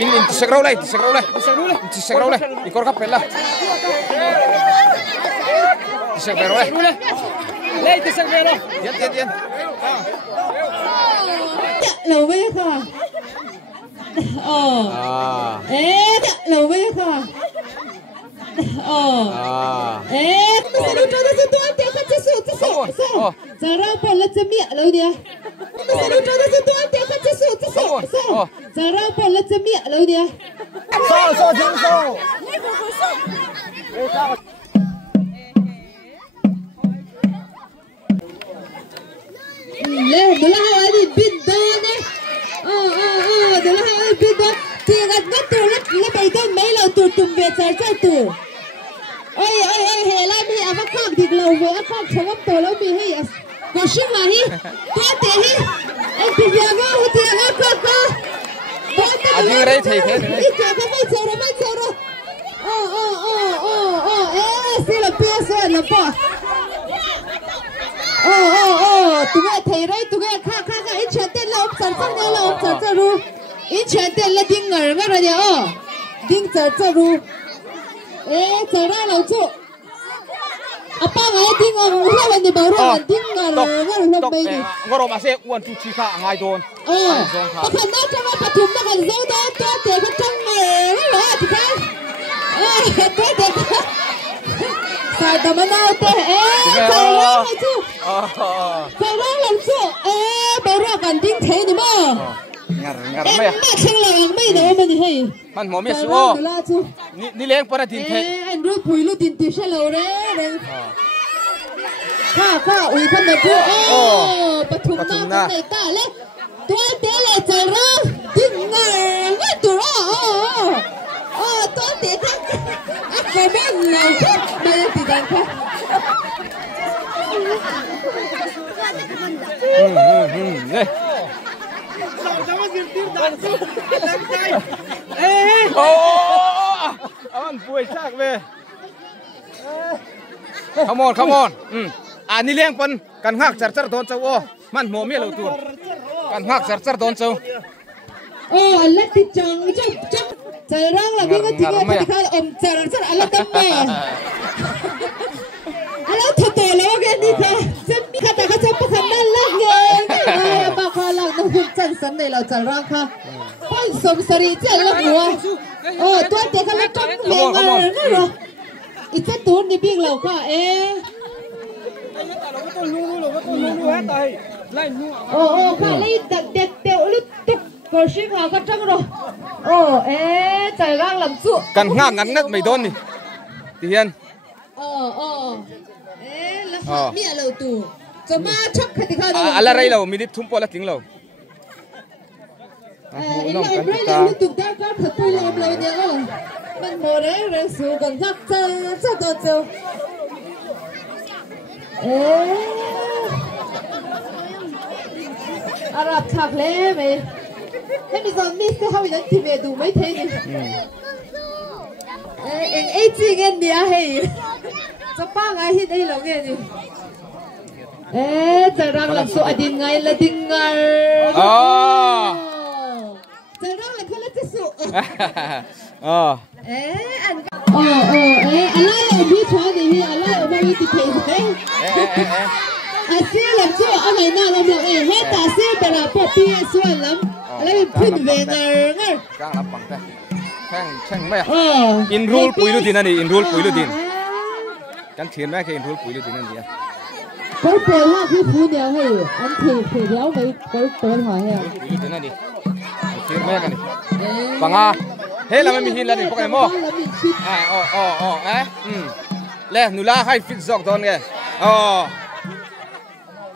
in segrau leh ikor kapel lah segrau leh tian lâu vềค่ะlâu vềค่ะไม่รู้จะตัวเด็กจะสู้จะเราปนแล้วจะเมียเราเนี่ยไม่รู้จะตัวเด็กจะสู้จะเราปนแล้วจะเมียเราเนี่ยเล่เดี๋ยวเราให้ดิบิดโดนนะเดี๋ยวเราให้บิดโดนตีกันก็ตัวเล็กไปต้นไม้เราตัวตุ่มเวทใจตัวเฮ้ยแล้วมีอะไรข้างที่เราเวทข้างชมตัวแล้วมีให้ก็ชิมาฮิตัวเตะฮิไอ้ที่เดียวก็หัวเตียงก็อันนี้อะไรใช่ไหมนี่เจ้าก็ไม่เชื่อสิเราเปลี่ยนส่วนละป่ะตัวไทยไรตัวข้าอินเชเตเราจัดเราจะรู้อินเชเตเราดิ้งเงินอะไรเนี่ยดิ้งจะรู้จะได้เราจู่apa ngaiดิ้งเอาหัววันนี้บ่รู้ดิ้งเงินเราไม่ดีงรมาเสอ้วนทุชีข้าง่ายโดนปะคันน่าจะมาปฐุมนะกันเจ้าตัวเตะก็จังเลยเหรอที่ใครตัวเตะใส่แต่มันเอาเตะใส่ร้องเลยจู่ใส่ร้องเลยจู่บ่รู้กันดิ้งเทนี่มั้งไม่เชิงเลยไม่เดี๋ยวมันให้มันหมอไม่สู้นี่เลี้ยงปนดินเทรู้ปุ๋ยรู้ดินตีเชลล์เลยข้าอุ้ยพันธุ์ผู้ปฐุมนาในตาเลยตัวเตะเลยใจร้องดิ้งเงยตัวตัวเตะทั้งก็ไม่เหนื่อยไม่ได้ติดกันค่ะเนี่ยมันป่วยชักเลยcome on อันนี้เลี้ยงปนกันหักจัดโดนเจ้ามันโมเมียเราตัวกันหักจัดโดนเจ้าเล็กที่จังใจร่างเราพี่ก็ทิ้งไปที่ข้าจัดอะไรตั้งแม่อะไรถัดตัวแล้วกันนี่ค่ะจะมีข้าแต่ข้าจะประคันนั่นเลิกเองบางคนเราต้องหุ่นจันสันในเราจัดร่างค่ะป้อนสมสรีเจ้าลูกหัวตัวเด็กเขาจังเลี้ยงนั่นหรออีเจ้าตูนนี่พี่เราค่ะค่ะไล่เด็กเต๋อลุกตุกก็ชิงหาก็จังหรอใจร่างลำสุกันง่างกันนักไม่โดนนี่เตียนแล้วมีอะไรตัวจะมาชักขัดกันอะไรเรามีดิบทุ่มปอละทิ้งเราเราไม่เราตุกได้ก็ขัดตัวเราเลยเนี่ยมันโมเดลเรื่องสูงกันจักเจ้าตัวเจ้าอารับชักเลยไหมให้มีคนมิสต์เขาอย่างที่เวดูไม่เท่นี่จีเงินเดียให้จะป้าไงที่ได้หรอเงี้ยนี่จะรังหลังสุดดิ้งไงละดิ้งไงจะรังหลังเขาละจะสุอะไรพี่ชายนี่อะไรมาวิธีเทเสียหลังสุดอะไรน่าเราบอกให้ตาเสียไปละพอพี่ส่วนล้ำอะไรพูดเวงไงกลางรับปังแต่แช่งไม่อินรูลปุ๋ยลูดินนั่นดิอินรูลปุ๋ยลูดินกันเขียนไหมแค่อินรูลปุ๋ยลูดินนั่นดิก็เปิดว่าพี่พูดเดียวให้อันถือเดียวไปก็เปิดหอยให้ปุ๋ยลูดินนั่นดิเขียนไหมกันดิปังอ่ะเฮ้ยเราไม่มีหินแล้วดิพวกไอ้โม่เล่หนูล่าให้ฟิตซอกตอนไง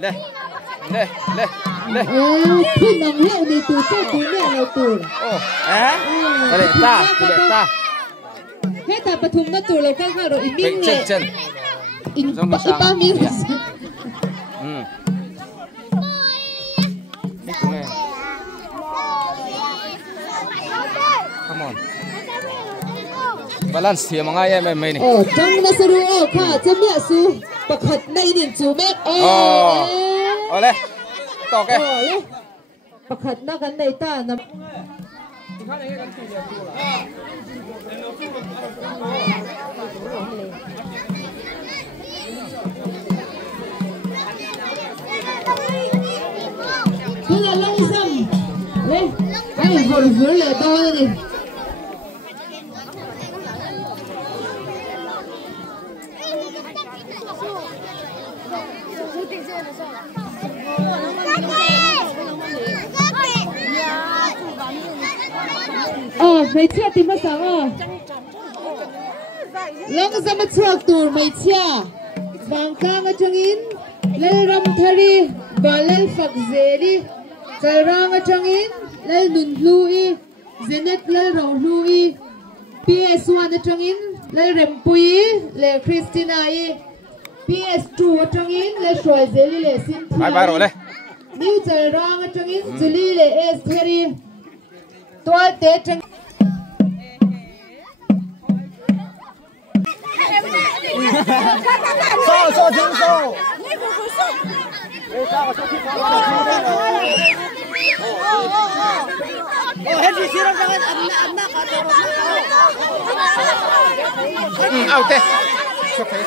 เล่พี่น้องเล่าในตัวเจ้าตัวแม่เราตัวเด็ดตาแค่แต่ปฐุมนั่นตัวเราข้างๆเราอินมิ่งเลยอินป้ามิ่งCome on balance เสียมั้งไงไม่นี่จังนะสรุปค่ะจะเมียสูประคัดในดินจูแม่ Ole. Tok ke. Pakhat na kan nei ta na. Tuna long sam. Le. Ai vol le to đi. mấy chia tìm mất sáng à long ra mất chuộc tủ mấy chia vàng cang ở trong in lấy ram thari và lấy phật dễ đi cái rang ở trong in lấy nụn lui zenet lấy rau lui PS1 ở trong in lấy rempui lấy Christina PS2 ở trong in lấy xoài dễ đi lấy xin bye rồi lấy new cái rang ở trong in Julie lấy S thari toa tết trong so chính so hết gì xíu đâu ăn ao thế sốc thế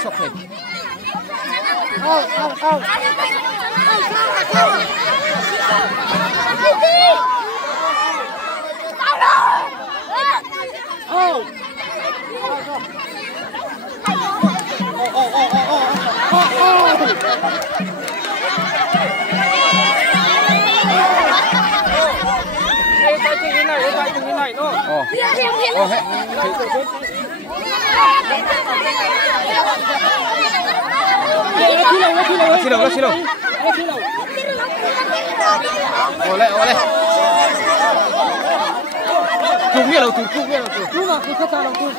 Xin lỗi. Ole. Cung nghe đâu tu. Tu mà cứ khát đâu tu.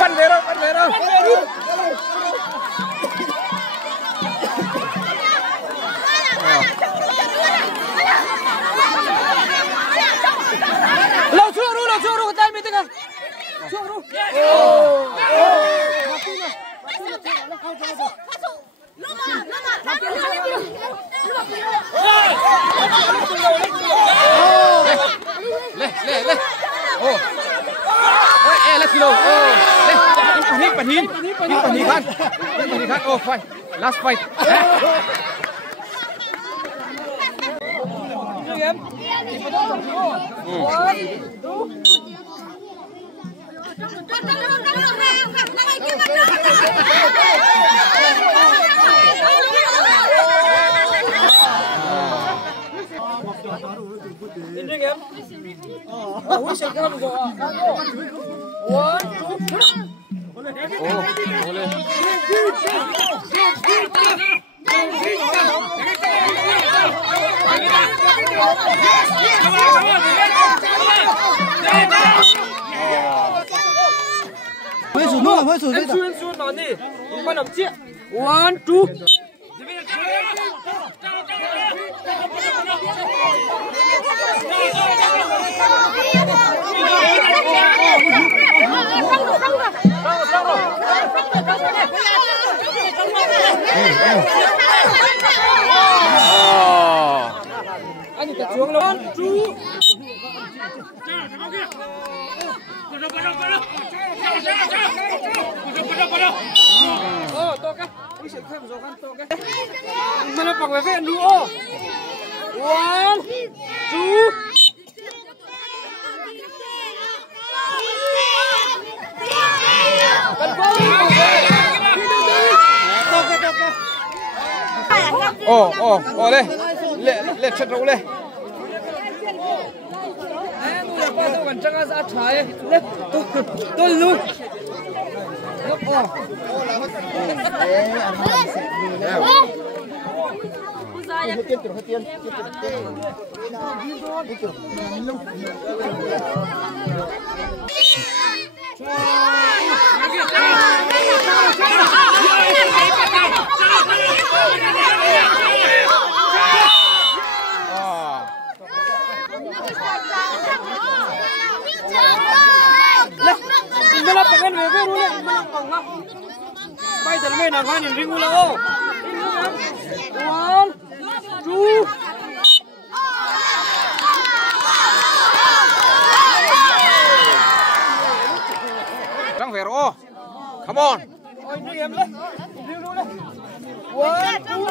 Bắn về đâu. Lâu chưa ru tay mình tiếng chưa ru. Lê. Ô. Ôi, là kilo. Ô. Bản hin khan. Ô, fight. Last fight. Em. Hơi sụt em xuyên nó đi con nằm chia 1 2 anh ta xuống luôn chú to cái mà nó bằng về đũa 1 2 Ô lê chết rồi lê. Qua tôi còn chẳng ra trái tôi luôn. Nó về luôn đấy mà bằng lắm bay thật mê nào phan nhìn riêng luôn ô one two Trăng về rồi, come on. ôi nước em đấy riêng luôn đấy one two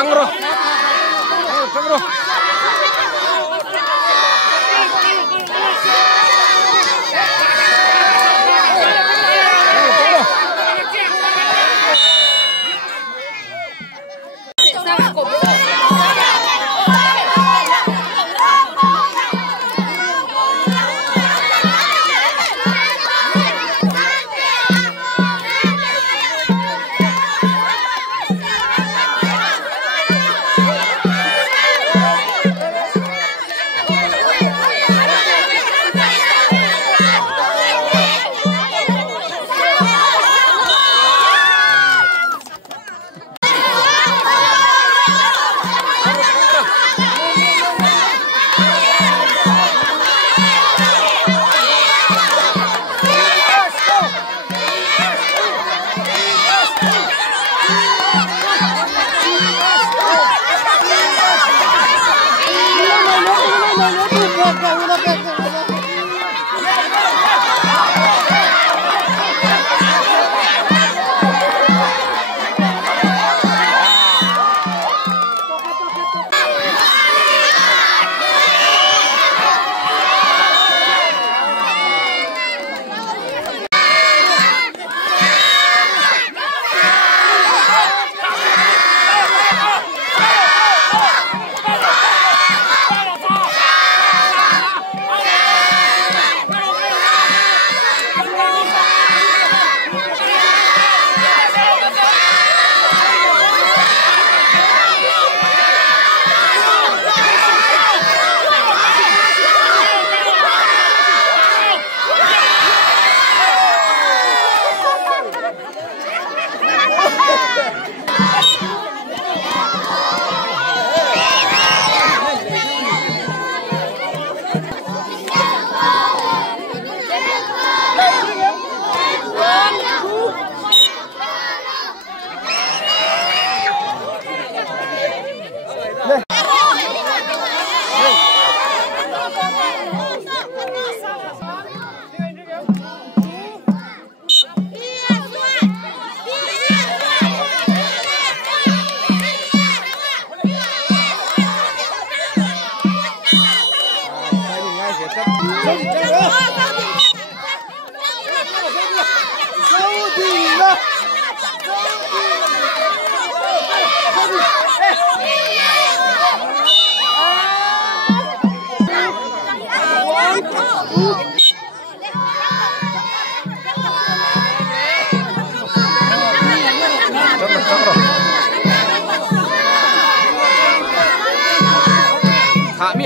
Cangro.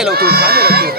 lầu tụt sáng lầu tụt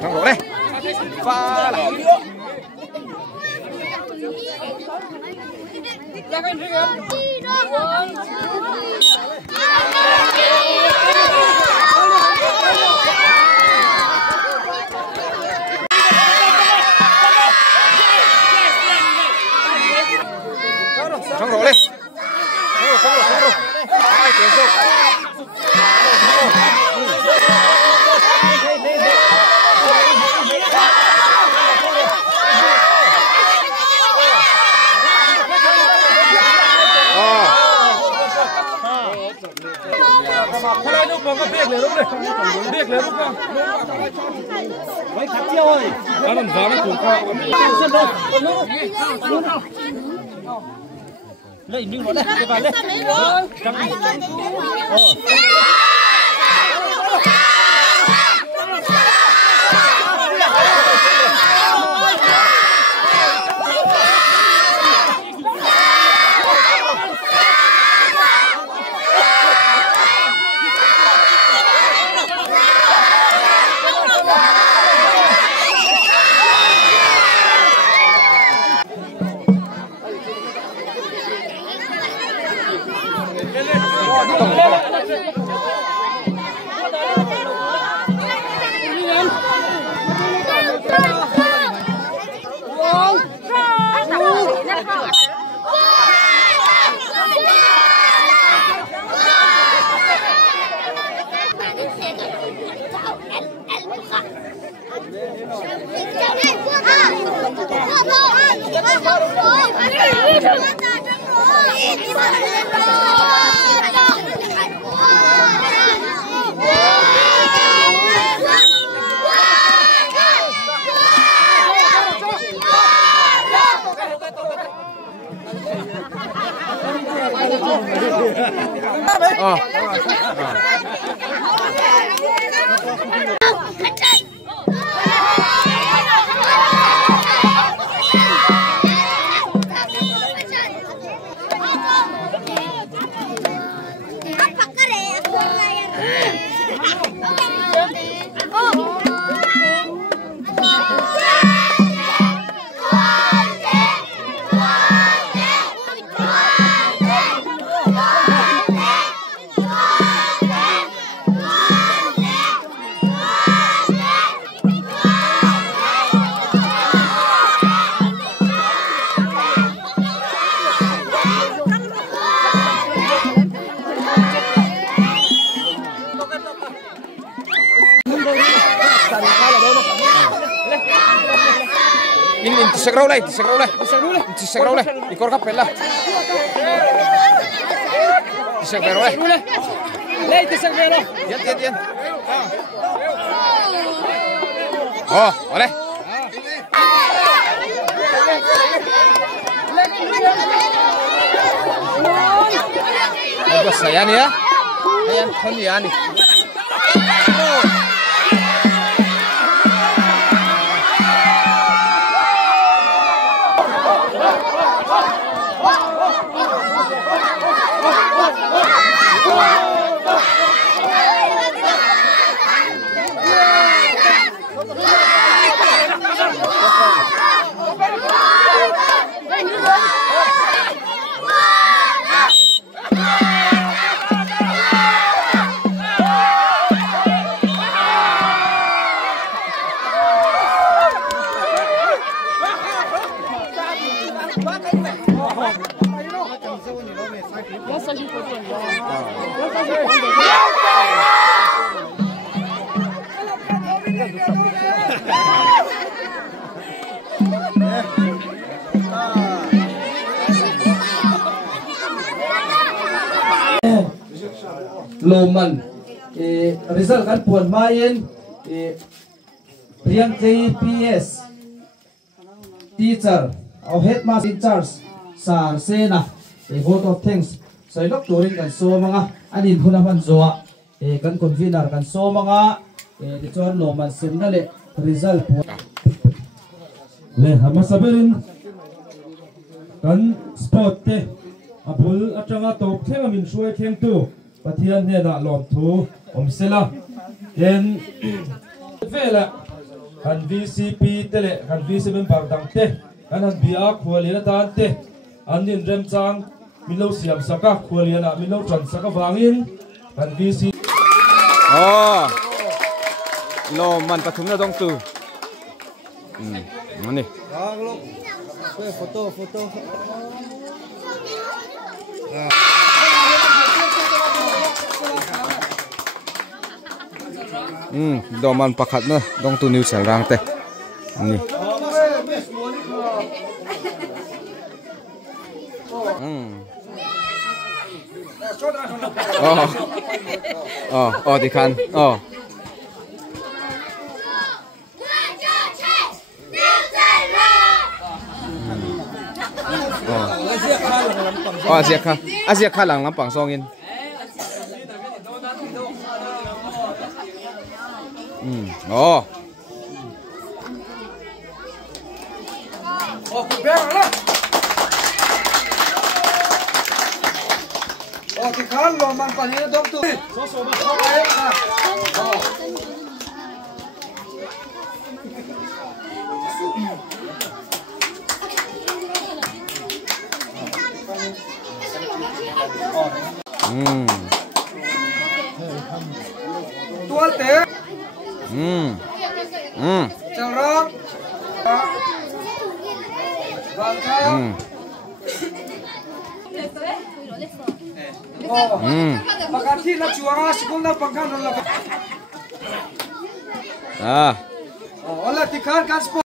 Thằng rổ đây pha lại thằng rổ lên thằng rổ ai tiến sâu Hôm nay lúc con có biếtเลยlúc này, biếtเลยlúc con. Mấy khát chiêu ơi. Nó làm gió nó cuốn qua. Xuân đâu? Lấy như nó đây, cái vào đây. Disegrau leh, ikor kapel lah. Disegrau leh. Disegrau. Dian. Oh, oleh. Bagus saya nih ya. Ayan, kon ya nih. Loman result kan puan main Priyan PS teacher our headmaster in charge Sar Sena vote of thanks so ilok turin kan so mga anin hunaman zoa kan convener kan so mga dituan Loman simnale result le hamasaberin kan sport te abul atanga top thema min shuai theng tu Pathian ne na lom thu omsela en vela kan VCP tele kan VCP pardang te kan han bia khwalina tan te anin rem chang milo siam saka khwalina milo tran saka wangin kan VC oh lo man pathum na dong tu mani foto doman pakhat na dong tu news rang te ni di kan Asia kha lang lampang songin thì khá lo mang phần này đóng tu số mà không ai à tua té chào rong vâng thưa Makati na chuanga segunda pangkan la. Ola tikar kan